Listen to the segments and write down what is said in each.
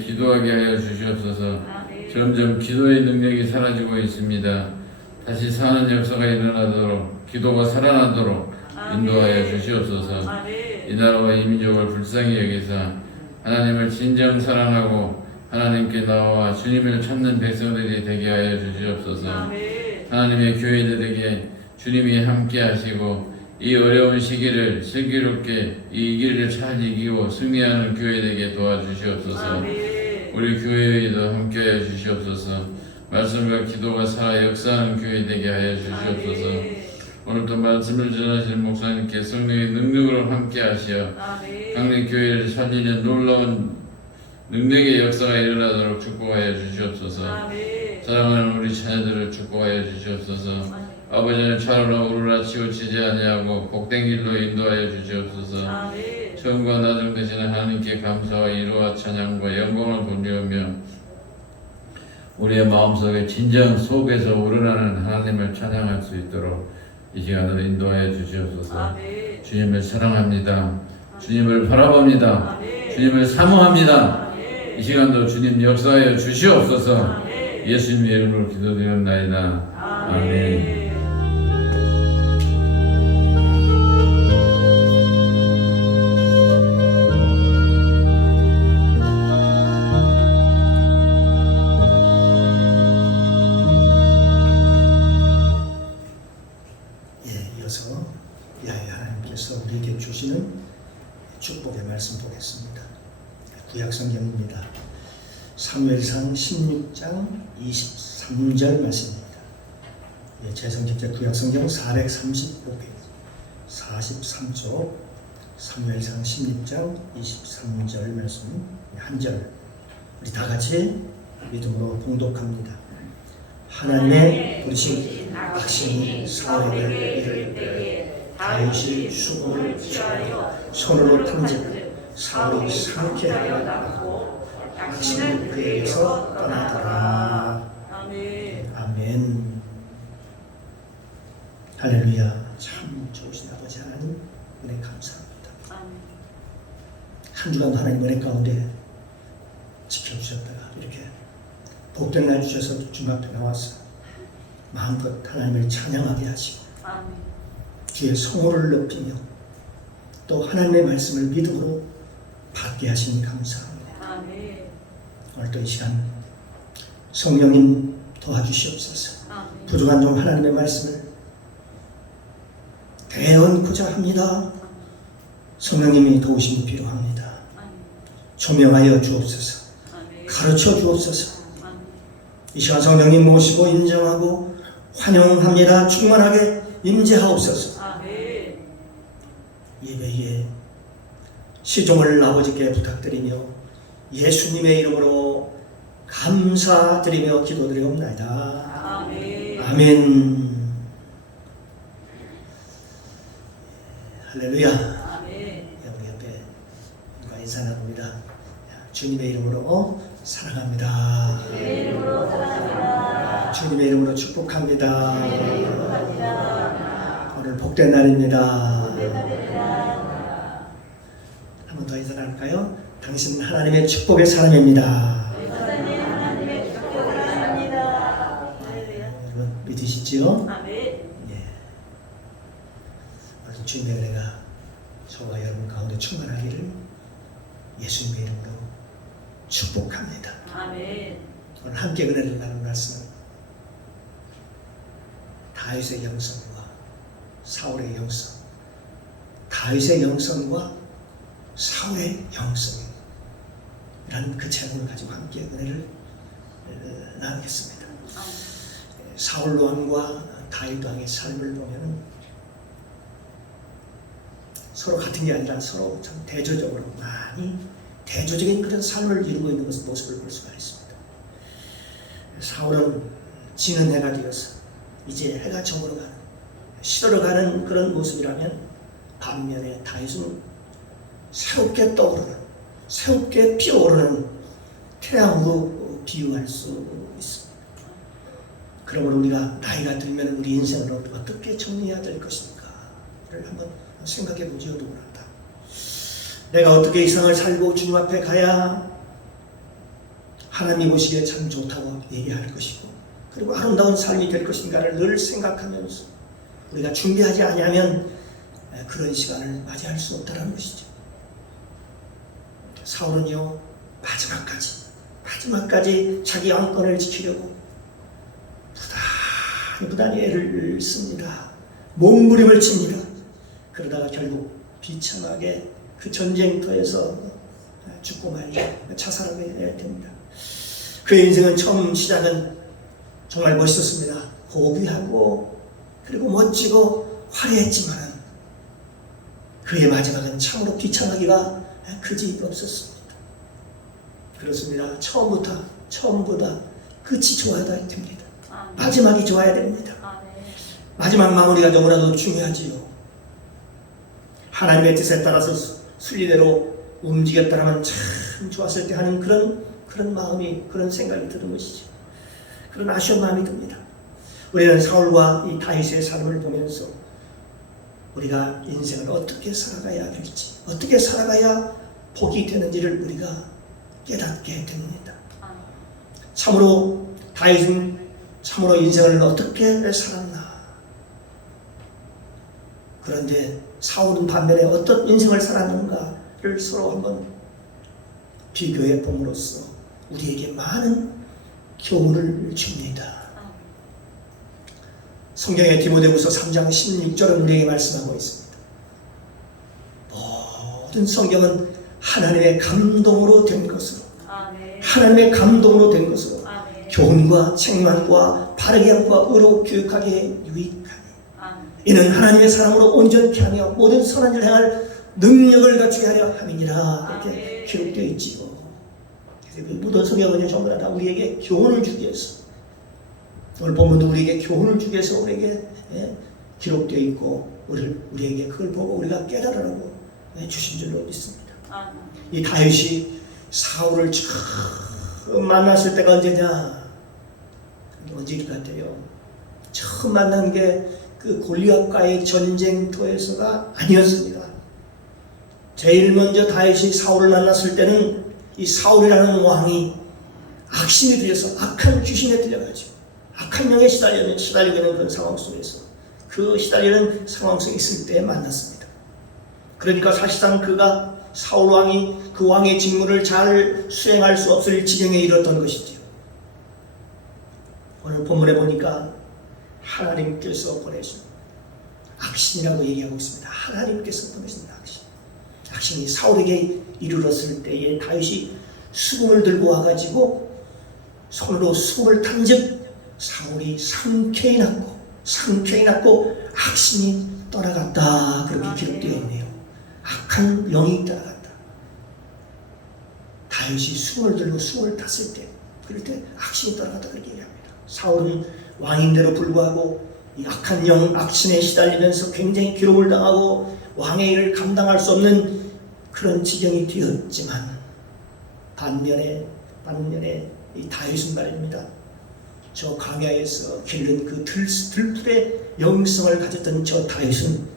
기도하게 하여 주시옵소서. 점점 기도의 능력이 사라지고 있습니다. 다시 사는 역사가 일어나도록, 기도가 살아나도록 인도하여 주시옵소서. 이 나라와 이 민족을 불쌍히 여기사 하나님을 진정 사랑하고 하나님께 나와 주님을 찾는 백성들이 되게 하여 주시옵소서. 하나님의 교회들에게 주님이 함께 하시고 이 어려운 시기를 슬기롭게 이 길을 잘 이기고 승리하는 교회되게 도와주시옵소서. 우리 교회에도 함께하여 주시옵소서. 말씀과 기도가 살아 역사하는 교회되게 하여 주시옵소서. 오늘도 말씀을 전하시는 목사님께 성령의 능력으로 함께하시어 강릉 교회를 살리는 놀라운 능력의 역사가 일어나도록 축복하여 주시옵소서. 사랑하는 우리 자녀들을 축복하여 주시옵소서. 아버지는 차로나 오르라 치우치지 아니하고 복된 길로 인도하여 주시옵소서. 처음과 나중 되시는 하나님께 감사와 이루와 찬양과 영광을 돌리오며 우리의 마음속에 진정 속에서 우러나는 하나님을 찬양할 수 있도록 이 시간으로 인도하여 주시옵소서. 주님을 사랑합니다. 주님을 바라봅니다. 주님을 사모합니다. 이 시간도 주님 역사하여 주시옵소서. 예수님의 이름으로 기도드리옵나이다. 아멘. 이어서 야훼 하나님께서 우리에게 주시는 축복의 말씀 보겠습니다. 구약성경입니다. 사무엘상 16장 23절 말씀입니다. 제 성경제 구약성경 435페이지 43쪽 사무엘상 16장 23절 말씀 한 절 우리 다 같이 믿음으로 봉독합니다. 하나님의 부르신 백성이 사울에게 이를 때에 다윗이 수금을 취하여 손으로 탐지하되 사울이 상쾌하여 나가고 백성은 그에게서 떠나더라. 아멘. 할렐루야. 참 좋으신 아버지 하나님 은혜 감사합니다. 한 주간 하나님 은혜 가운데 지켜주셨다가 이렇게 복된 날 주셔서 주님 앞에 나와서 마음껏 하나님을 찬양하게 하시고 주의 성호를 높이며 또 하나님의 말씀을 믿음으로 받게 하시니 감사합니다. 오늘 또 이 시간 성령님 도와주시옵소서. 부족한 좀 하나님의 말씀을 대언고자 합니다. 성령님이 도우심이 필요합니다. 조명하여 주옵소서. 가르쳐 주옵소서. 이 시간 성령님 모시고 인정하고 환영합니다. 충만하게 임재하옵소서. 예배에 시종을 아버지께 부탁드리며 예수님의 이름으로 감사드리며 기도드리옵나이다. 아멘. 할렐루야. 여러분 옆에 누가 인사 나눕니다. 주님의 이름으로 사랑합니다. 주님의 이름으로 축복합니다. 오늘 복된 날입니다. 한 번 더 인사 나눌까요? 당신은 하나님의 축복의 사람입니다. 여러분 믿으시지요? 주님의 은혜가 저와 여러분 가운데 충만하기를 예수님의 이름으로 축복합니다. 오늘 함께 은혜를 나눈 말씀은 다윗의 영성과 사울의 영성, 다윗의 영성과 사울의 영성이라는 그 제목을 가지고 함께 은혜를 나누겠습니다. 사울 왕과 다윗 왕의 삶을 보면 서로 같은 게 아니라 서로 참 대조적으로 많이 대조적인 그런 삶을 이루고 있는 모습을 볼 수가 있습니다. 사울은 지는 해가 되어서 이제 해가 저물어 가는, 시들어 가는 그런 모습이라면 반면에 다윗은 새롭게 떠오르는, 새롭게 피어오르는 태양으로 비유할 수 있습니다. 그러므로 우리가 나이가 들면 우리 인생을 어떻게 정리해야 될 것인가를 한번 생각해 보지어도 원한다. 내가 어떻게 이 세상을 살고 주님 앞에 가야 하나님이 보시기에 참 좋다고 얘기할 것이고, 그리고 아름다운 삶이 될 것인가를 늘 생각하면서 우리가 준비하지 아니하면 그런 시간을 맞이할 수 없다는 것이죠. 사울은요, 마지막까지 자기 왕권을 지키려고 부단히 애를 씁니다. 몸부림을 칩니다. 그러다가 결국 비참하게 그 전쟁터에서 죽고 말이죠. 자살하게 됩니다. 그의 인생은 처음 시작은 정말 멋있었습니다. 고귀하고 그리고 멋지고 화려했지만 그의 마지막은 참으로 비참하기가 그지없었습니다. 그렇습니다. 처음보다 끝이 좋아야 됩니다. 마지막이 좋아야 됩니다. 마지막 마무리가 너무나도 중요하지요. 하나님의 뜻에 따라서 순리대로 움직였다면 참 좋았을 때 하는 그런 마음이, 그런 생각이 드는 것이죠. 그런 아쉬운 마음이 듭니다. 우리는 사울과 이 다윗의 삶을 보면서 우리가 인생을 어떻게 살아가야 될지, 어떻게 살아가야 복이 되는지를 우리가 깨닫게 됩니다. 참으로 다윗은 참으로 인생을 어떻게 살았나? 그런데 사울은 반면에 어떤 인생을 살았는가를 서로 한번 비교해 봄으로써 우리에게 많은 교훈을 줍니다. 성경의 디모데후서 3장 16절은 우리에게 말씀하고 있습니다. 모든 성경은 하나님의 감동으로 된 것으로, 하나님의 감동으로 된 것으로 교훈과 책망과 바르게 함과 의로 교육하기에 유익하니 이는 하나님의 사람으로 온전케 하며 모든 선한 일을 행할 능력을 갖추게 하려 함이니라. 이렇게 기록되어 있지요. 모든 성경은 전부 다 우리에게 교훈을 주기 위해서, 오늘 본문도 우리에게 교훈을 주기 위해서 우리에게 기록되어 있고 우리에게 그걸 보고 우리가 깨달으라고 주신 줄로 믿습니다. 이 다윗이 사울을 처음 만났을 때가 언제냐? 언제일 것 같아요? 처음 만난 게 그 골리앗과의 전쟁터에서가 아니었습니다. 제일 먼저 다윗이 사울을 만났을 때는 이 사울이라는 왕이 악신이 들려서 악한 귀신에 들려가지고 악한 영에 시달리고 있는 그런 상황 속에서, 그 시달리는 상황 속에 있을 때 만났습니다. 그러니까 사실상 그가 사울 왕이 그 왕의 직무를 잘 수행할 수 없을 지경에 이르렀던 것이지요. 오늘 본문에 보니까 하나님께서 보내신 악신이라고 얘기하고 있습니다. 하나님께서 보내신 악신. 악신이 사울에게 이르렀을 때에 다윗이 수금을 들고 와가지고 손으로 수금을 탄즉 사울이 상쾌히 났고 악신이 떠나갔다. 그렇게 기록되어 있네요. 악한 영이 떠나갔다. 다윗이 수금을 들고 수금을 탔을 때, 그럴 때 악신이 떠나갔다. 그렇게 얘기합니다. 사울은 왕인데도 불구하고 이 악한 영, 악신에 시달리면서 굉장히 기록을 당하고 왕의 일을 감당할 수 없는 그런 지경이 되었지만 반면에 이 다윗은 말입니다. 저 광야에서 기른 그 들풀의 영성을 가졌던 저 다윗은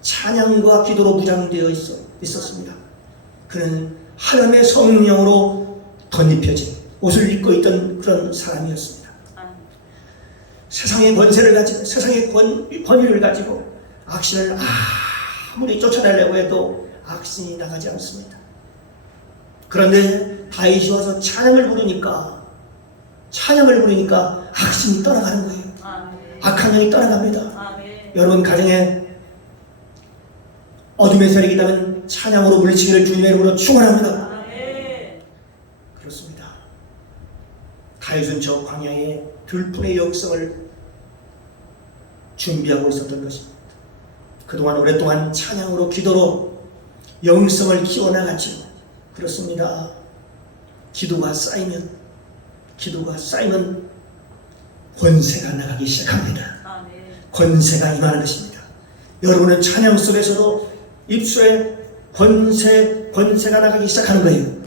찬양과 기도로 무장되어 있었습니다. 그는 하나님의 성령으로 덧입혀진 옷을 입고 있던 그런 사람이었습니다. 세상의 권세를 가지고, 세상의 권위를 가지고 악신을 아무리 쫓아내려고 해도 악신이 나가지 않습니다. 그런데 다윗이 와서 찬양을 부르니까 악신이 떠나가는 거예요. 악한 영이 떠나갑니다. 여러분 가정에 어둠의 세력이 있다면 찬양으로 물리치기를 주님의 이름으로 축원합니다. 그렇습니다. 다윗은 저 광야에 들풀의 영성을 준비하고 있었던 것입니다. 그동안 오랫동안 찬양으로 기도로 영성을 키워나갔지요. 그렇습니다. 기도가 쌓이면 권세가 나가기 시작합니다. 권세가 임하는 것입니다. 여러분은 찬양 속에서도 입술에 권세가 나가기 시작하는 거예요.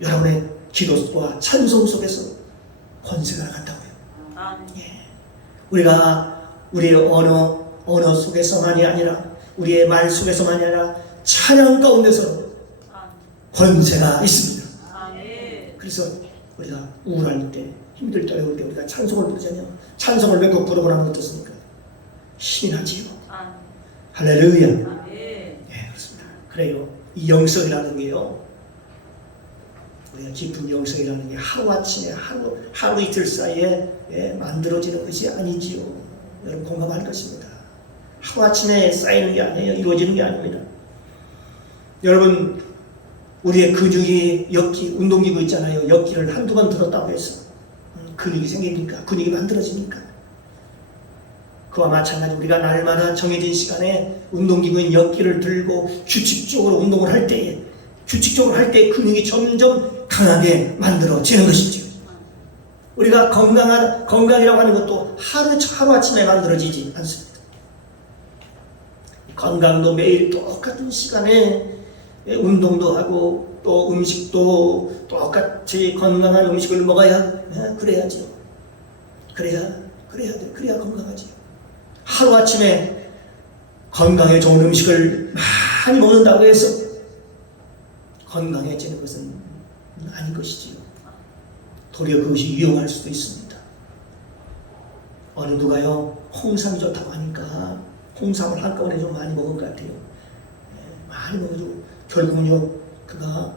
여러분의 기도와 찬송 속에서 권세가 나간다고요. 우리가 우리의 언어 속에서만이 아니라, 우리의 말 속에서만이 아니라 찬양 가운데서 권세가 있습니다. 아멘. 그래서 우리가 우울할 때, 힘들 때, 어려울 때 우리가 찬송을 부르잖아요. 찬송을 왜 꼭 부르고 나면 어떻습니까? 힘이 나지요. 아멘. 할렐루야. 아멘. 네, 그렇습니다. 그래요. 이 영성이라는 게요, 우리가 깊은 영성이라는 게 하루아침에 하루 이틀 사이에 만들어지는 것이 아니지요. 여러분 공감할 것입니다. 하루아침에 쌓이는 게 아니에요. 이루어지는 게 아닙니다. 여러분, 우리의 근육이 운동기구 있잖아요. 역기를 한두 번 들었다고 해서 근육이 생깁니까? 근육이 만들어집니까? 그와 마찬가지 우리가 날마다 정해진 시간에 운동기구인 역기를 들고 규칙적으로 운동을 할 때에 근육이 점점 강하게 만들어지는 것이죠. 우리가 건강이라고 하는 것도 하루아침에 만들어지지 않습니다. 건강도 매일 똑같은 시간에 운동도 하고 또 음식도 똑같이 건강한 음식을 먹어야 그래야죠. 그래야 돼. 그래야 건강하지. 하루아침에 건강에 좋은 음식을 많이 먹는다고 해서 건강해지는 것은 아닌 것이지요. 도리어 그것이 위험할 수도 있습니다. 어느 누가요, 홍삼이 좋다고 하니까 홍삼을 한꺼번에 좀 많이 먹을 것 같아요. 많이 먹어도 결국은요, 그가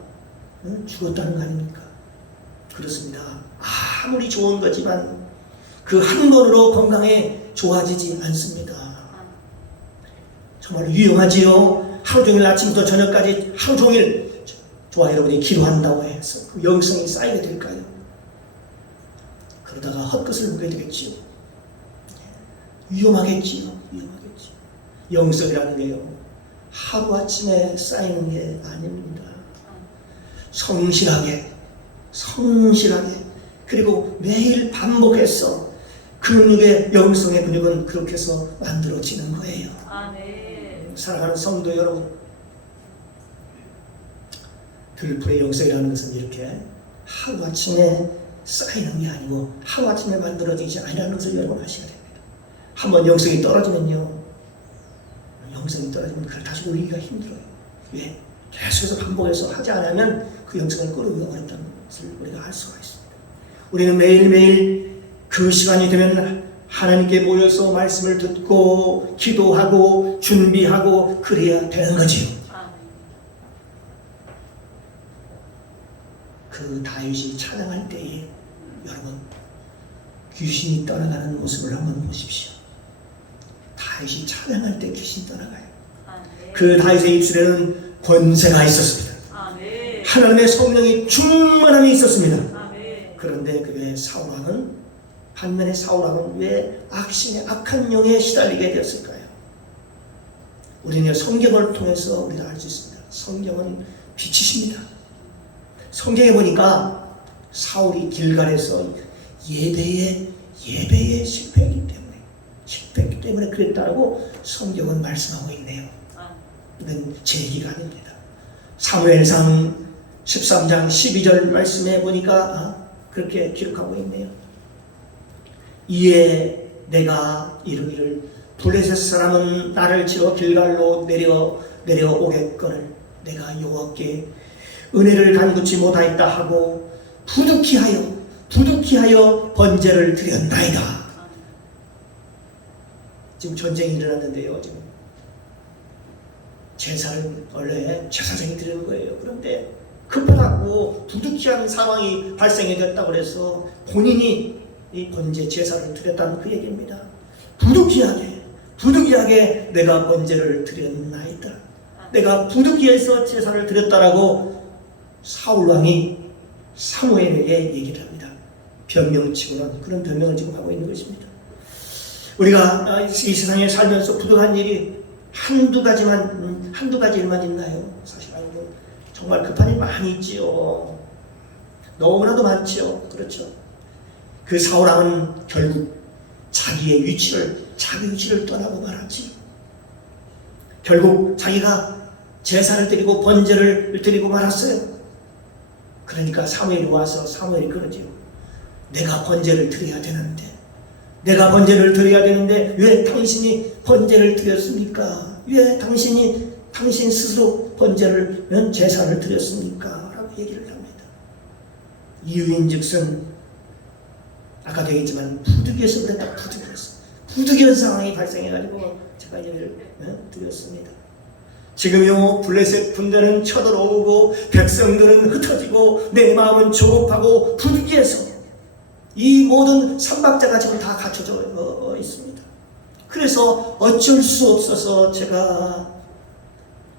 죽었다는 거 아닙니까? 그렇습니다. 아무리 좋은 거지만 그 한 번으로 건강에 좋아지지 않습니다. 정말 위험하지요. 하루 종일 아침부터 저녁까지 하루 종일 저와 여러분이 기도한다고 해서 그 영성이 쌓이게 될까요? 그러다가 헛것을 보게 되겠지요. 위험하겠지요. 영성이라는 게요, 하루아침에 쌓이는 게 아닙니다. 성실하게 그리고 매일 반복해서 근육의 영성의 근육은 그렇게 해서 만들어지는 거예요. 아멘. 사랑하는 성도 여러분, 들풀의 영성이라는 것은 이렇게 하루아침에 쌓이는 게 아니고 하루아침에 만들어지지 않는 것을 여러분 아셔야 됩니다. 한번 영성이 떨어지면 그걸 다시 올리기가 힘들어요. 왜? 계속해서 반복해서 하지 않으면 그 영성을 끌어오기가 어렵다는 것을 우리가 알 수가 있습니다. 우리는 매일매일 그 시간이 되면 하나님께 모여서 말씀을 듣고 기도하고 준비하고 그래야 되는 거지요. 그 다윗이 찬양할 때에 여러분 귀신이 떠나가는 모습을 한번 보십시오. 다윗이 찬양할 때 귀신이 떠나가요. 그 다윗의 입술에는 권세가 있었습니다. 하나님의 성령이 충만함이 있었습니다. 그런데 그의 반면에 사울왕은 왜 악한 영에 시달리게 되었을까요? 우리는 성경을 통해서 우리가 알 수 있습니다. 성경은 빛이십니다. 성경에 보니까 사울이 길갈에서 예배에 실패했기 때문에 그랬다고 성경은 말씀하고 있네요. 이건 제 얘기가 아닙니다. 사무엘상 13장 12절 말씀에 보니까 그렇게 기록하고 있네요. 이에 내가 이르기를 블레셋 사람은 나를 치러 길갈로 내려오겠거늘 내가 여호와께 은혜를 간구치 못하였다 하고 부득이하여 번제를 드렸나이다. 지금 전쟁이 일어났는데요. 지금 제사를 원래 제사장이 드리는 거예요. 그런데 급하고 부득이한 상황이 발생이 됐다고 해서 본인이 이 번제 제사를 드렸다는 그 얘기입니다. 부득이하게 내가 번제를 드렸나이다. 내가 부득이해서 제사를 드렸다라고 사울왕이 사무엘에게 얘기를 합니다. 변명치고는 그런 변명을 지금 하고 있는 것입니다. 우리가 이 세상에 살면서 부득한 일이 한두 가지 일만 있나요? 사실 아니고 정말 급한 일 많이 있지요. 너무나도 많지요. 그렇죠. 그 사울왕은 결국 자기 위치를 떠나고 말았지. 결국 자기가 제사를 드리고 번제를 드리고 말았어요. 그러니까 사무엘이 와서 사무엘이 그러지요. 내가 번제를 드려야 되는데 왜 당신이 번제를 드렸습니까? 왜 당신이 당신 스스로 번제를 제사를 드렸습니까? 라고 얘기를 합니다. 이유인즉슨 아까도 얘기했지만 부득이해서 그랬다. 부득이한 상황이 발생해가지고 제가 예배를 드렸습니다. 지금요 블레셋 군대는 쳐들어오고 백성들은 흩어지고 내 마음은 조급하고 부득이해서 이 모든 삼박자가 지금 다 갖춰져 있습니다. 그래서 어쩔 수 없어서 제가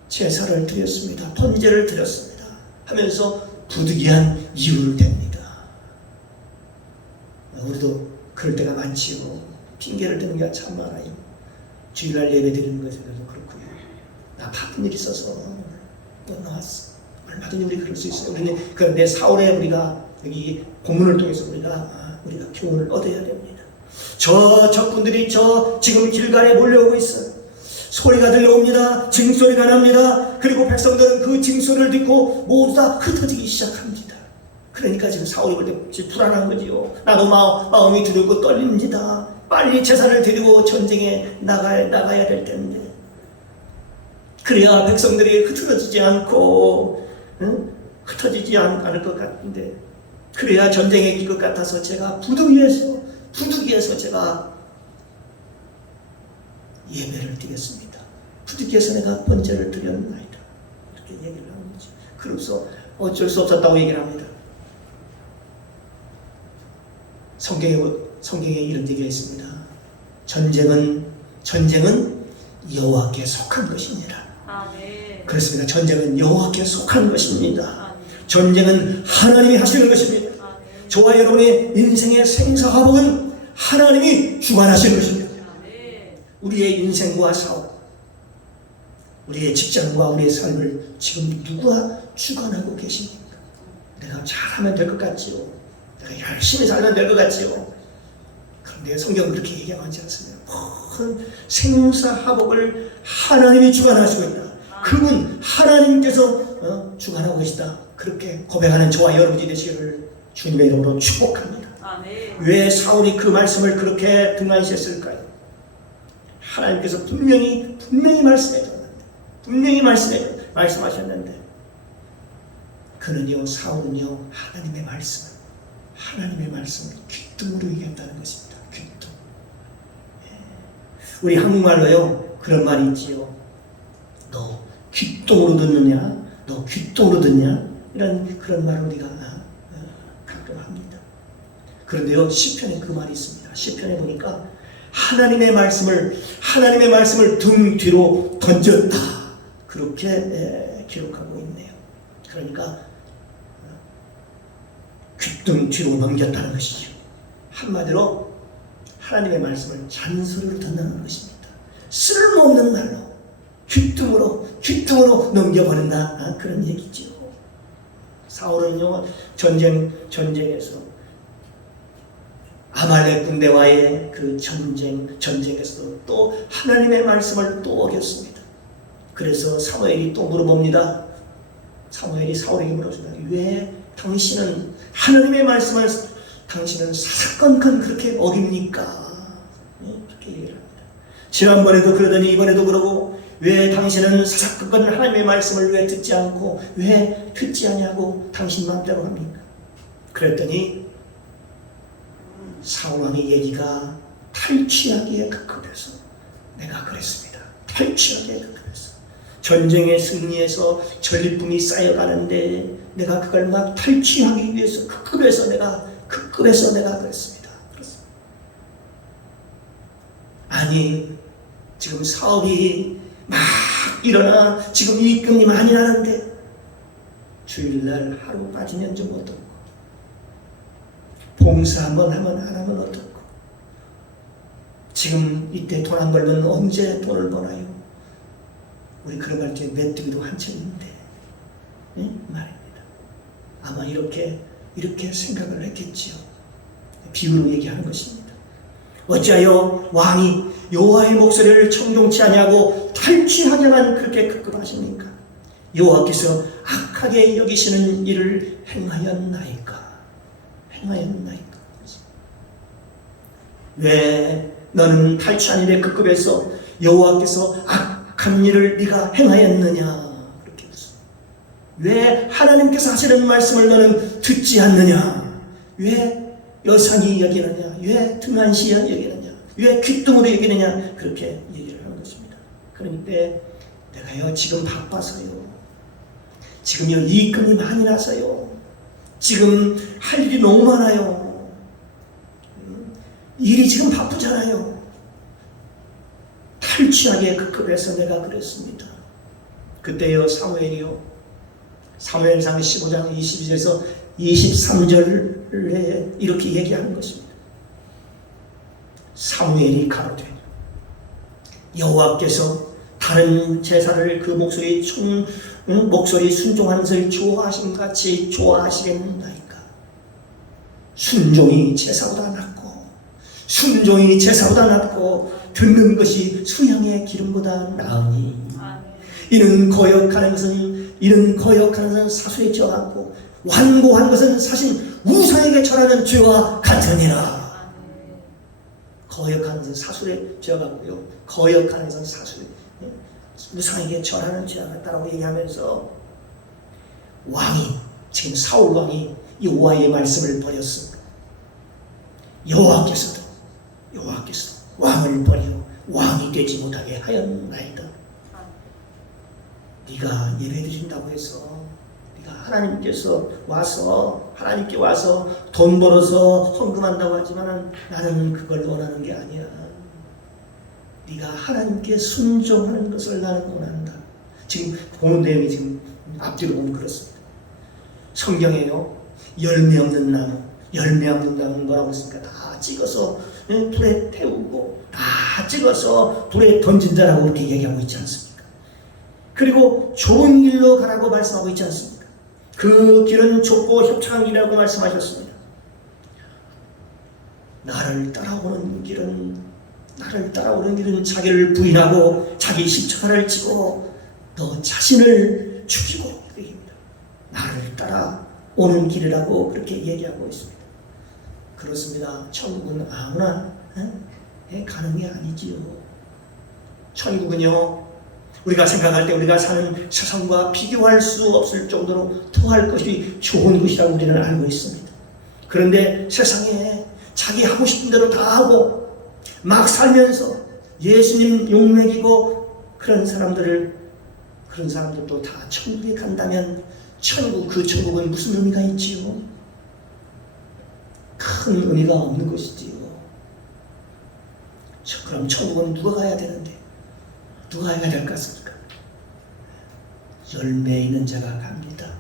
제사를 드렸습니다. 번제를 드렸습니다. 하면서 부득이한 이유를 댑니다. 우리도 그럴 때가 많지요. 핑계를 대는 게 참 많아요. 주일날 예배 드리는 것에 대해서 그렇고요. 나 바쁜 일 있어서 못 나왔어. 얼마든지 우리 그럴 수 있어요. 우리는 그런데 4월에 우리가 여기 본문을 통해서 우리가 교훈을 얻어야 됩니다. 저 적군들이 지금 길갈에 몰려오고 있어요. 소리가 들려옵니다. 징소리가 납니다. 그리고 백성들은 그 징소리를 듣고 모두 다 흩어지기 시작합니다. 그러니까 지금 사울이 볼 때 불안한 거지요. 나도 마음이 두렵고 떨립니다. 빨리 제사를 드리고 전쟁에 나가야 될 텐데. 그래야 백성들이 흩어지지 않고 흩어지지 않을 것 같은데, 그래야 전쟁에 이길 것 같아서 제가 부득이해서 제가 예배를 드렸습니다. 부득이해서 내가 번제를 드렸나이다. 이렇게 얘기를 하는 거죠. 그래서 어쩔 수 없었다고 얘기를 합니다. 성경에 이런 얘기가 있습니다. 전쟁은 여호와께 속한 것입니다. 네. 그렇습니다. 전쟁은 여호와께 속한 것입니다. 네. 전쟁은 하나님이 하시는 것입니다. 네. 저와 여러분의 인생의 생사화복은 하나님이 주관하시는 것입니다. 네. 우리의 인생과 사업, 우리의 직장과 우리의 삶을 지금 누가 주관하고 계십니까? 내가 잘하면 될 것 같지요. 내가 열심히 살면 될 것 같지요. 그런데 성경은 그렇게 얘기하지 않습니다. 모든 생사화복을 하나님이 주관하시고 있다. 그분 하나님께서 주관하고 계시다. 그렇게 고백하는 저와 여러분이 되시기를 주님의 이름으로 축복합니다. 네. 왜 사울이 그 말씀을 그렇게 등한시했을까요? 하나님께서 분명히 말씀하셨는데 그는요, 사울은요, 하나님의 말씀을 귀뚱으로 얘기했다는 것입니다. 귀뚱. 우리 한국말로요 그런 말이 있지요. 너 귀뚱으로 듣느냐? 너 귀뚱으로 듣냐? 그런 말을 우리가 가끔 합니다. 그런데요, 시편에 그 말이 있습니다. 시편에 보니까 하나님의 말씀을 등 뒤로 던졌다. 그렇게 기록하고 있네요. 그러니까 귀등 뒤로 넘겼다는 것이죠. 한마디로 하나님의 말씀을 잔소리로 듣는 것입니다. 쓸모없는 말로 귀등으로 넘겨버린다. 그런 얘기죠. 사울은요, 전쟁에서 아말렉 군대와의 그 전쟁에서 또 하나님의 말씀을 또 어겼습니다. 그래서 사무엘이 또 물어봅니다. 사무엘이 사울에게 물어봅니다. 왜 당신은 하나님의 말씀을 당신은 사사건건 그렇게 어깁니까? 그렇게 얘기를 합니다. 지난번에도 그러더니 이번에도 그러고, 왜 당신은 사사건건 하나님의 말씀을 왜 듣지 않고 왜 듣지 않냐고 당신 마음대로 합니까? 그랬더니 사울왕의 얘기가 탈취하기에 급급해서 내가 그랬습니다. 탈취하기에 급급해서 전쟁에 승리해서 전리품이 쌓여가는데 내가 그걸 막 탈취하기 위해서 급급해서 내가 그랬습니다. 그렇습니다. 아니, 지금 사울이 막 일어나 지금 이익금이 많이 나는데 주일날 하루 빠지면 좀 어떻고, 봉사 한번 하면 안 하면 어떻고, 지금 이때 돈 안 벌면 언제 돈을 벌어요? 우리 그런 말 중에 메뚜기도 한층인데 말입니다. 아마 이렇게 생각을 했겠지요. 비유로 얘기하는 것입니다. 어찌하여 왕이 여호와의 목소리를 청종치 아니하고 탈취하게만 그렇게 급급하십니까? 여호와께서 악하게 여기시는 일을 행하였나이까? 왜 너는 탈취한 일에 급급해서 여호와께서 악한 일을 네가 행하였느냐 그렇게 묻습니다. 왜 하나님께서 하시는 말씀을 너는 듣지 않느냐? 왜 여상히 여기느냐? 왜 등한시히 여기느냐? 왜 귓등으로 여기느냐? 그렇게 얘기를 하는 것입니다. 그런데 내가요 지금 바빠서요, 지금요 이익금이 많이 나서요, 지금 할 일이 너무 많아요, 일이 지금 바쁘잖아요. 탈취하기에 급급해서 내가 그랬습니다. 그때요 사무엘이요, 사무엘상 15장 22절에서 23절에 이렇게 얘기하는 것입니다. 사무엘이 가로되 여호와께서 다른 제사를 그 목소리 순종하는 것을 좋아하신 같이 좋아하시겠나이까? 순종이 제사보다 낫고, 순종이 제사보다 낫고, 듣는 것이 수양의 기름보다 나으니 이는 거역하는 것은 사수에 저하고 완고한 것은 사실 우상에게 절하는 죄와 같으니라. 거역하는 것은 사수에 저하고요, 거역하는 것은 사수에 우상에게 절하는 죄와 같다라고 얘기하면서 왕이, 지금 사울 왕이 여호와의 말씀을 버렸습니다. 여호와께서도 왕을 버려 왕이 되지 못하게 하였나이다. 네가 예배드린다고 해서, 네가 하나님께 와서 돈 벌어서 헌금한다고 하지만 나는 그걸 원하는 게 아니야. 네가 하나님께 순종하는 것을 나는 원한다. 지금 보는 내용이 지금 앞뒤로 보면 그렇습니다. 성경에요 열매 없는 나무 뭐라고 했습니까? 다 찍어서 불에 태우고 다 찍어서 불에 던진 자라고 그렇게 얘기하고 있지 않습니까? 그리고 좁은 길로 가라고 말씀하고 있지 않습니까? 그 길은 좁고 협착한 길이라고 말씀하셨습니다. 나를 따라오는 길은 자기를 부인하고 자기 십자가를 지고 너 자신을 죽이고 얘기합니다. 나를 따라오는 길이라고 그렇게 얘기하고 있습니다. 그렇습니다. 천국은 아무나 가는 게 아니지요. 천국은요, 우리가 생각할 때 우리가 사는 세상과 비교할 수 없을 정도로 더할 것이 좋은 것이라고 우리는 알고 있습니다. 그런데 세상에 자기 하고 싶은 대로 다 하고 막 살면서 예수님 욕먹이고 그런 사람들도 다 천국에 간다면 그 천국은 무슨 의미가 있지요? 큰 의미가 없는 것이지요. 그럼 천국은 누가 가야 되는데, 누가 가야 될 것 같습니까? 열매 있는 자가 갑니다.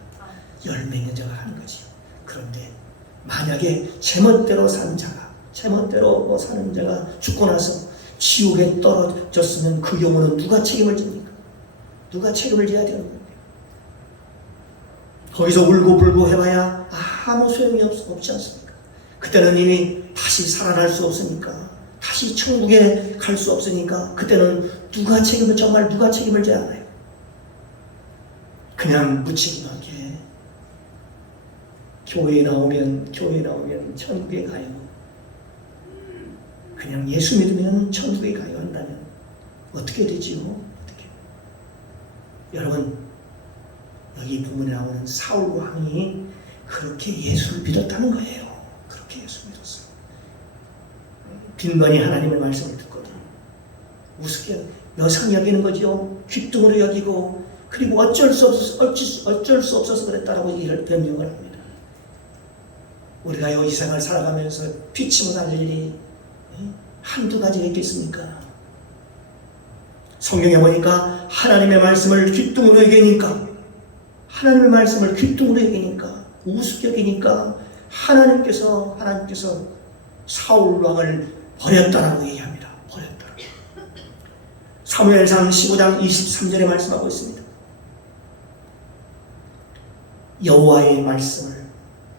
열매 있는 자가 하는 거지요. 그런데 만약에 제멋대로 사는 자가 죽고 나서 지옥에 떨어졌으면 그 영혼은 누가 책임을 집니까? 누가 책임을 져야 되는 겁니까? 거기서 울고불고 해봐야 아무 소용이 없지 않습니까? 그때는 이미 다시 살아날 수 없으니까, 다시 천국에 갈 수 없으니까 그때는 누가 책임을 져야 하나요? 그냥 무책임하게 교회에 나오면 천국에 가요. 그냥 예수 믿으면 천국에 가요 한다면 어떻게 되지요? 어떻게? 여러분, 여기 본문에 나오는 사울 왕이 그렇게 예수를 믿었다는 거예요. 그렇게 예수 믿었어요. 빈번히 하나님의 말씀을 듣거든. 우습게 여상 여기는 거지요. 귓등으로 여기고, 그리고 어쩔 수 없어서 그랬다라고 얘기를 변명을 합니다. 우리가 이 세상을 살아가면서 피치 못할 일이 한두 가지가 있겠습니까? 성경에 보니까 하나님의 말씀을 귓등으로 여기니까, 우습게 여기니까 하나님께서 사울 왕을 버렸다라고 얘기합니다. 버렸다. 사무엘상 15장 23절에 말씀하고 있습니다.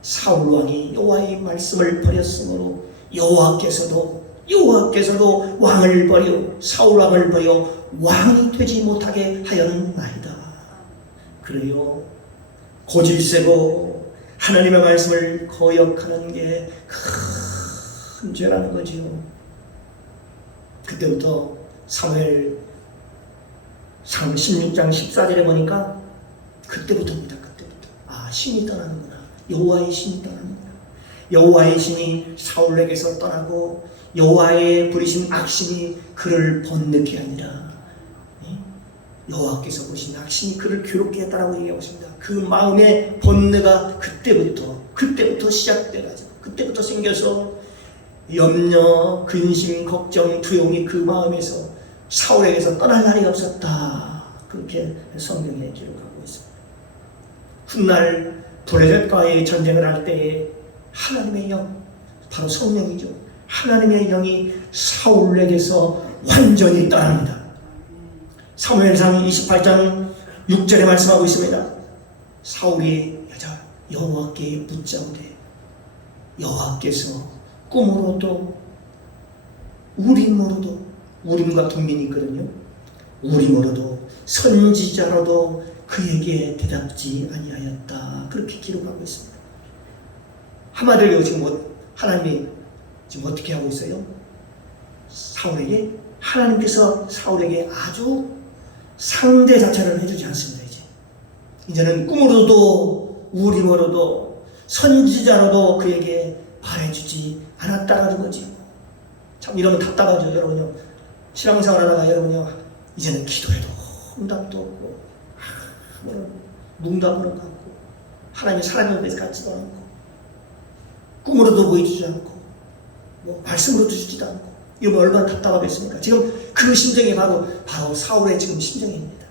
사울 왕이 여호와의 말씀을 버렸으므로 여호와께서도 왕을 버려, 사울 왕을 버려 왕이 되지 못하게 하였나이다. 그래요, 고질세고 하나님의 말씀을 거역하는 게 큰 죄라는 거지요. 그때부터 사무엘 상 16장 14절에 보니까 그때부터입니다. 그때부터. 아, 신이 떠나는구나. 여호와의 신이 떠나는구나. 여호와의 신이 사울에게서 떠나고 여호와의 부리신 악신이 그를 번뇌케 하니라. 여호와께서 보신 악신이 그를 괴롭게 했다라고 얘기하고 있습니다. 그 마음의 번뇌가 그때부터 시작돼가지고 그때부터 생겨서 염려, 근심, 걱정, 두려움이 그 마음에서 사울에게서 떠날 날이 없었다. 그렇게 성경에 기록하고 있습니다. 훗날 블레셋과의 전쟁을 할 때에 하나님의 영, 바로 성령이죠. 하나님의 영이 사울에게서 완전히 떠납니다. 사무엘상 28장 6절에 말씀하고 있습니다. 사울이 여호와께 묻자오되 여호와께서 꿈으로도 우림으로도, 우림과 둠민이 있거든요. 우림으로도 선지자로도 그에게 대답지 아니하였다. 그렇게 기록하고 있습니다. 한마디로 지금 하나님이 지금 어떻게 하고 있어요? 하나님께서 사울에게 아주 상대 자체를 해주지 않습니다. 이제는 꿈으로도 우림으로도 선지자로도 그에게 말해주지 않았다라는 거지. 참 이러면 답답하죠, 여러분요. 신앙생활 하다가 여러분요, 이제는 기도해도 응답도 없고 응답으로 갖고 하나님의 사랑의 옆에서 같지도 않고 꿈으로도 보여주지 않고 말씀으로도 주지도 않고 이거 얼마나 답답하겠습니까? 지금 그 심정이 바로 사울의 지금 심정입니다.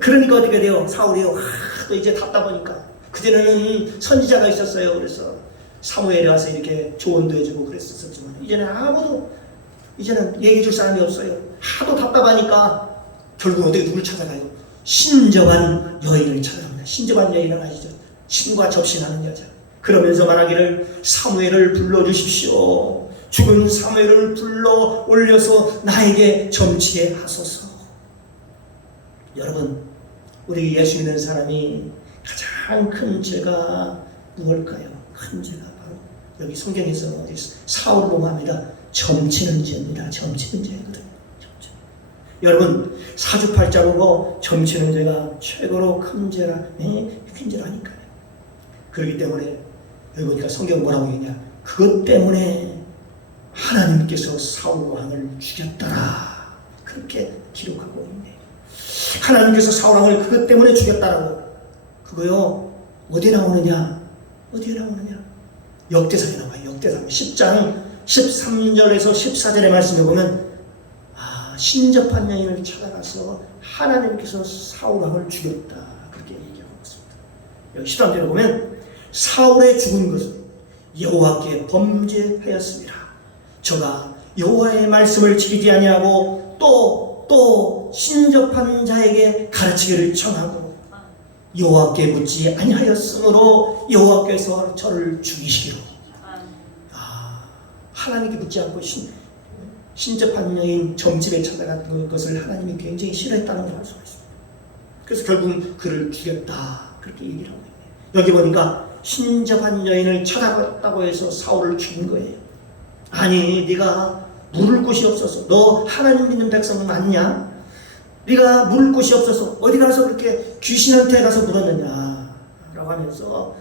그러니까 어떻게 돼요? 사울이요. 또 이제 답답하니까. 그전에는 선지자가 있었어요. 그래서 사무엘에 와서 이렇게 조언도 해주고 그랬었지만 이제는 얘기해 줄 사람이 없어요. 하도 답답하니까 결국 어떻게 누굴 찾아가요? 신접한 여인을 찾아갑니다. 신접한 여인은 아시죠? 신과 접신하는 여자. 그러면서 말하기를 사무엘을 불러주십시오. 죽은 사무엘을 불러 올려서 나에게 점치게 하소서. 여러분, 우리 예수 믿는 사람이 가장 큰 죄가 무엇일까요? 큰 죄가 바로 여기 성경에서 사울을 보고합니다. 점치는 죄입니다. 점치는 죄거든요. 여러분, 사주팔자보고 점치는 죄가 최고로 큰 죄라니까요. 그렇기 때문에 여기 보니까 성경 뭐라고 얘기냐? 그것 때문에 하나님께서 사울 왕을 죽였더라. 그렇게 기록하고 있네요. 하나님께서 사울 왕을 그것 때문에 죽였다라고. 그거요, 어디에 나오느냐? 역대상에 나와요. 역대상 10장 13절에서 14절의 말씀에 보면 신접한 여인을 찾아가서 하나님께서 사울 왕을 죽였다. 그렇게 얘기하고 있습니다. 여기 13절에 보면 사울의 죽은 것은 여호와께 범죄하였습니다. 저가 여호와의 말씀을 지키지 아니하고 또 신접한 자에게 가르치기를 청하고 여호와께 묻지 아니하였으므로 여호와께서 저를 죽이시기로. 하나님께 묻지 않고 신접한 여인 점집에 찾아간 것을 하나님이 굉장히 싫어했다는 걸 알 수가 있습니다. 그래서 결국 그를 죽였다. 그렇게 얘기를 하고 있네요. 여기 보니까 신접한 여인을 찾아갔다고 해서 사울을 죽인 거예요. 아니, 네가 물을 곳이 없어서, 너 하나님 믿는 백성 맞냐? 네가 물을 곳이 없어서 어디 가서 그렇게 귀신한테 가서 물었느냐? 라고 하면서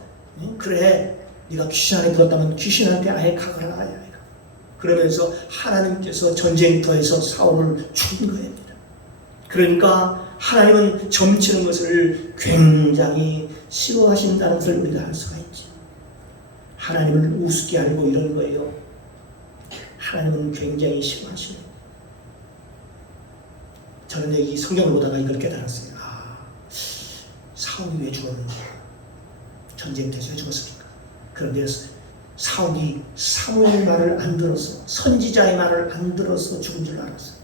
그래, 네가 귀신한테 물었다면 귀신한테 아예 가거라. 그러면서 하나님께서 전쟁터에서 사울을 죽인 거입니다. 그러니까 하나님은 점치는 것을 굉장히 싫어하신다는 것을 우리가 알 수가 있죠. 하나님을 우습게 알고 이러는 거예요. 하나님은 굉장히 싫어하시는. 저는 여기 성경을 보다가 이걸 깨달았어요. 사울이 왜 죽었는지, 전쟁터에서 왜 죽었습니까? 그런데 사울이 사무엘의 말을 안 들어서, 선지자의 말을 안 들어서 죽은 줄 알았어요.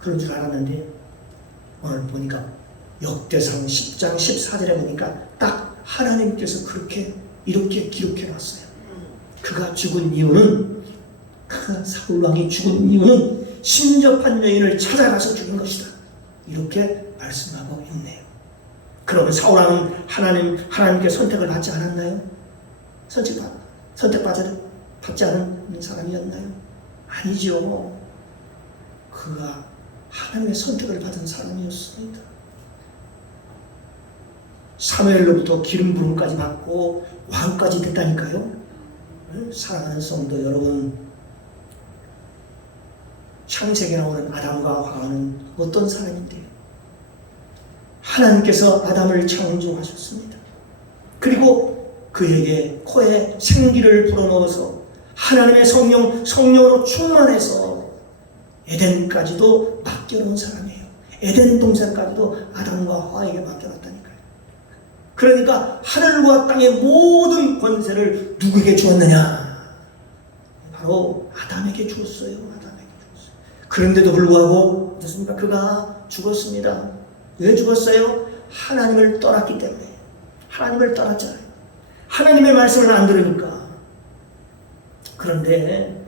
그런 줄 알았는데 오늘 보니까 역대상 10장 14절에 보니까 딱 하나님께서 이렇게 기록해 놨어요. 그가 죽은 이유는, 사울왕이 죽은 이유는 신접한 여인을 찾아가서 죽인 것이다. 이렇게 말씀하고 있네요. 그러면 사울왕은 하나님께 선택을 받지 않았나요? 선택받지 않은 사람이었나요? 아니죠. 그가 하나님의 선택을 받은 사람이었습니다. 사무엘로부터 기름 부름까지 받고 왕까지 됐다니까요. 사랑하는 성도 여러분, 창세기에 나오는 아담과 하와는 어떤 사람인데요? 하나님께서 아담을 창조하셨습니다. 그리고 그에게 코에 생기를 불어넣어서 하나님의 성령으로 충만해서 에덴까지도 맡겨놓은 사람이에요. 에덴 동산까지도 아담과 하와에게 맡겨놨다니까요. 그러니까 하늘과 땅의 모든 권세를 누구에게 주었느냐? 바로 아담에게 주었어요. 아담에게 주었어요. 그런데도 불구하고 어떻습니까? 그가 죽었습니다. 왜 죽었어요? 하나님을 떠났기 때문에. 하나님을 떠났잖아요. 하나님의 말씀을 안 들으니까. 그런데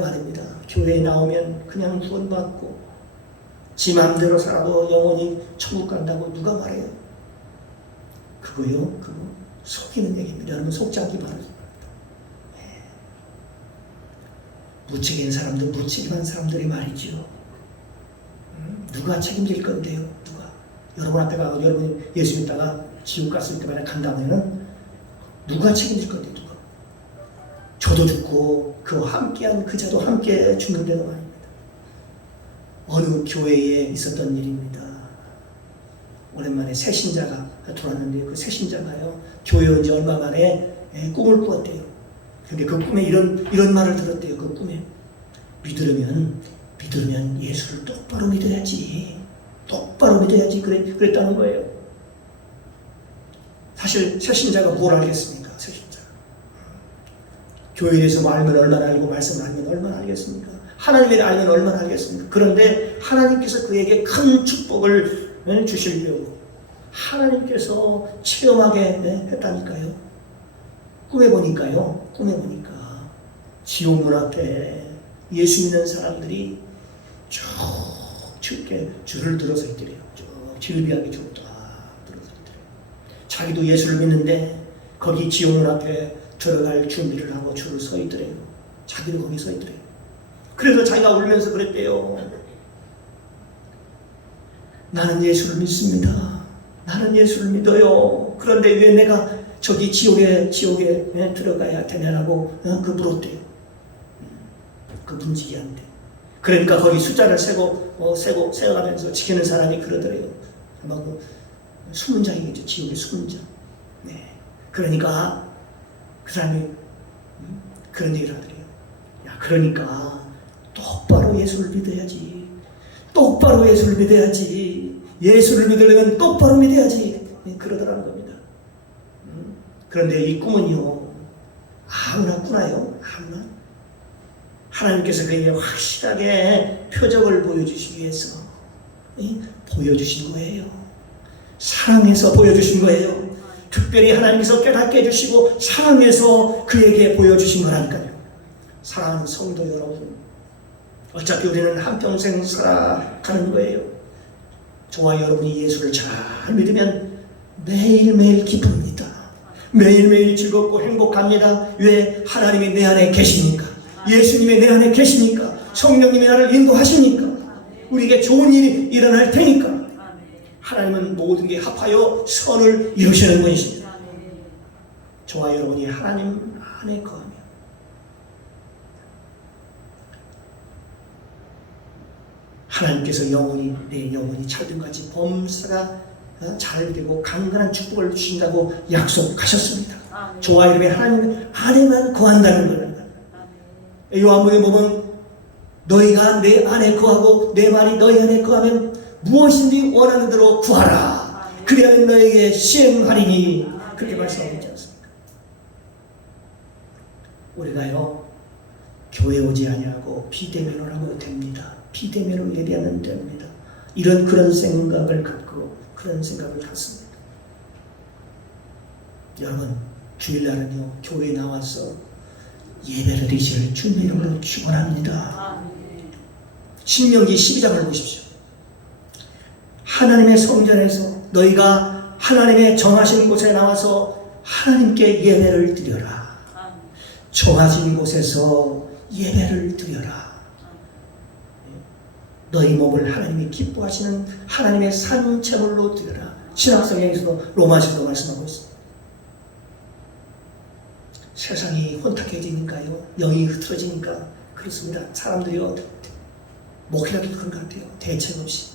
말입니다. 교회에 나오면 그냥 구원받고 지 마음대로 살아도 영원히 천국 간다고 누가 말해요? 그거 속이는 얘기입니다. 여러분 속지 않기 바랍니다. 무책임한 사람들, 무책임한 사람들이 말이죠. 누가 책임질 건데요? 누가? 여러분 앞에 가고 여러분이 예수 믿다가 지옥 갔을 때 만약 간다면은 누가 책임질 건데 누가? 저도 죽고 그와 함께한 그 자도 함께 죽는다는 말입니다. 어느 교회에 있었던 일입니다. 오랜만에 새 신자가 들어왔는데 그 새 신자가요 교회 온 지 얼마 만에 꿈을 꾸었대요. 근데 그 꿈에 이런 말을 들었대요. 그 꿈에 믿으려면 예수를 똑바로 믿어야지. 똑바로 믿어야지. 그랬다는 거예요. 사실 새 신자가 뭘 알겠습니까? 새 신자. 교회에 대해서 알면 얼마나 알고 말씀을 알면 얼마나 알겠습니까? 하나님을 알면 얼마나 알겠습니까? 그런데 하나님께서 그에게 큰 축복을 주시려고 하나님께서 체험하게 했다니까요. 꿈에 보니까 지옥문 앞에 예수 믿는 사람들이 쭉 줄을 들어서 있더래요. 쭉 질비하게 줄을 딱 들어서 있더래요. 자기도 예수를 믿는데 거기 지옥문 앞에 들어갈 준비를 하고 줄을 서 있더래요. 자기도 거기 서 있더래요. 그래서 자기가 울면서 그랬대요. 나는 예수를 믿습니다. 나는 예수를 믿어요. 그런데 왜 내가 저기 지옥에 들어가야 되냐라고 물었대요. 그 문지기한테. 그러니까 거기 숫자를 세어가면서 지키는 사람이 그러더래요. 아마 그 수문장이겠죠. 지옥의 수문장. 네. 그러니까 그 사람이 그런 얘기를 하더래요. 야, 그러니까 똑바로 예수를 믿어야지. 똑바로 예수를 믿어야지. 예수를 믿으려면 똑바로 믿어야지. 그러더라는 겁니다. 그런데 이 꿈은요, 아무나 꾸나요? 아무나? 하나님께서 그에게 확실하게 표적을 보여주시기 위해서 보여주신 거예요. 사랑해서 보여주신 거예요. 특별히 하나님께서 깨닫게 해주시고 사랑해서 그에게 보여주신 거라니까요. 사랑하는 성도 여러분, 어차피 우리는 한평생 살아가는 거예요. 저와 여러분이 예수를 잘 믿으면 매일매일 기쁩니다. 매일매일 즐겁고 행복합니다. 왜? 하나님이 내 안에 계시니까. 예수님이 내 안에 계시니까. 성령님이 나를 인도하시니까. 우리에게 좋은 일이 일어날 테니까. 하나님은 모든 게 합하여 선을 이루시는 분이십니다. 저와 여러분이 하나님 안에 거하며 하나님께서 내 영혼이 찰등같이 범사가 잘 되고 강건한 축복을 주신다고 약속하셨습니다. 저와 여러분이 하나님 안에만 거한다는 거예요. 요한복음에 보면 너희가 내 안에 거하고 내 말이 너희 안에 거하면 무엇인지 원하는 대로 구하라. 그리하면 너에게 시행하리니. 그렇게 말씀하고 있지 않습니까? 우리가요 교회 오지 아니하고 비대면을 하면 됩니다. 비대면을 예배하면 됩니다. 그런 생각을 갖습니다. 여러분 주일날은요 교회에 나와서 예배를 드실 주님으로 축원합니다. 신명기 12장을 보십시오. 하나님의 성전에서 너희가 하나님의 정하신 곳에 나와서 하나님께 예배를 드려라. 정하신 곳에서 예배를 드려라. 너희 몸을 하나님이 기뻐하시는 하나님의 산 제물로 드려라. 신약성경에서도 로마서도 말씀하고 있습니다. 세상이 혼탁해지니까요, 영이 흐트러지니까 그렇습니다. 사람들이요, 목회라도 그런 것 같아요. 대책 없이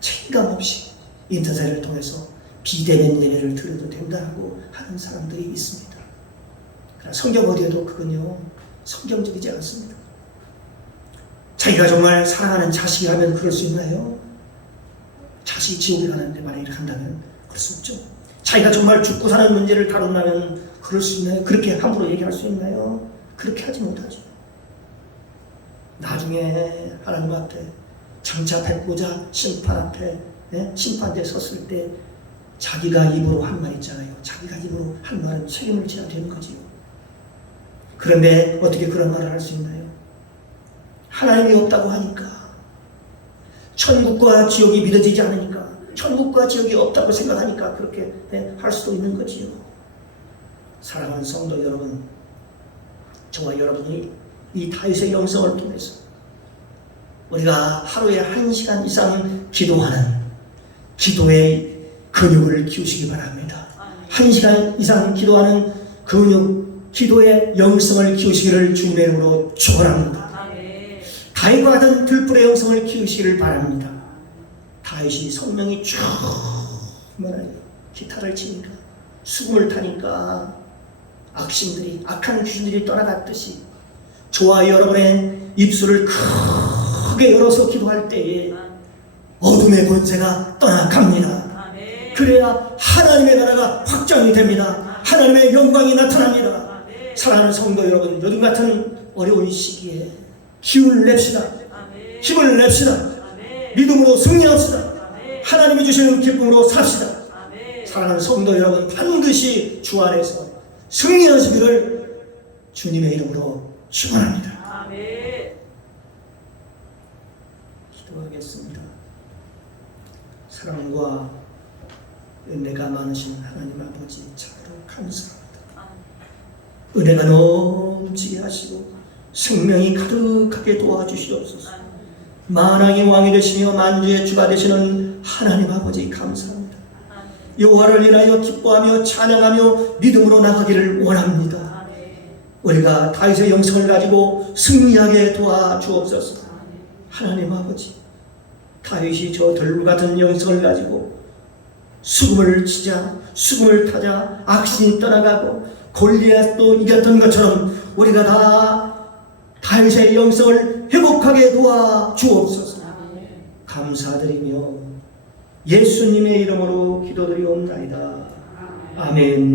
책임감 없이 인터넷을 통해서 비대면 예배를 드려도 된다고 하는 사람들이 있습니다. 그러나 성경 어디에도 그건요, 성경적이지 않습니다. 자기가 정말 사랑하는 자식이라면 그럴 수 있나요? 자식이 지옥에 가는데 만약 이렇게 한다면 그럴 수 없죠. 자기가 정말 죽고 사는 문제를 다룬다면 그럴 수 있나요? 그렇게 함부로 얘기할 수 있나요? 그렇게 하지 못하죠. 나중에 하나님 앞에 장차 뵙고자 심판 앞에, 심판대에 섰을 때 자기가 입으로 한 말 있잖아요. 자기가 입으로 한 말은 책임을 져야 되는 거지요. 그런데 어떻게 그런 말을 할 수 있나요? 하나님이 없다고 하니까, 천국과 지옥이 믿어지지 않으니까, 천국과 지옥이 없다고 생각하니까 그렇게 할 수도 있는 거지요. 사랑하는 성도 여러분, 저와 여러분이 이 다윗의 영성을 통해서 우리가 하루에 1시간 이상 기도하는 기도의 근육을 키우시기 바랍니다. 1시간 이상 기도하는 기도의 영성을 키우시기를 주님의 이름으로 축원합니다. 다윗과 같은 들불의 영성을 키우시기를 바랍니다. 다윗이 성령이 충만하게 기타를 치니까, 수금을 타니까 악한 귀신들이 떠나갔듯이 저와 여러분의 입술을 크게 열어서 기도할 때에 어둠의 권세가 떠나갑니다. 그래야 하나님의 나라가 확장이 됩니다. 하나님의 영광이 나타납니다. 사랑하는 성도 여러분, 요즘 같은 어려운 시기에 힘을 냅시다. 믿음으로 승리합시다. 하나님이 주시는 기쁨으로 삽시다. 사랑하는 성도 여러분, 반드시 주 안에서 승리하시기를 주님의 이름으로 축원합니다. 기도하겠습니다. 사랑과 은혜가 많으신 하나님 아버지, 참으로 감사합니다. 은혜가 넘치게 하시고 생명이 가득하게 도와주시옵소서. 만왕의 왕이 되시며 만주의 주가 되시는 하나님 아버지 감사합니다. 여호와를 인하여 기뻐하며 찬양하며 믿음으로 나가기를 원합니다. 우리가 다윗의 영성을 가지고 승리하게 도와주옵소서. 하나님 아버지, 다윗이 저 들불 같은 영성을 가지고 수금을 타자 악신이 떠나가고 골리앗도 이겼던 것처럼 우리가 다 다윗의 영성을 회복하게 도와주옵소서. 감사드리며 예수님의 이름으로 기도드리옵나이다. 아멘.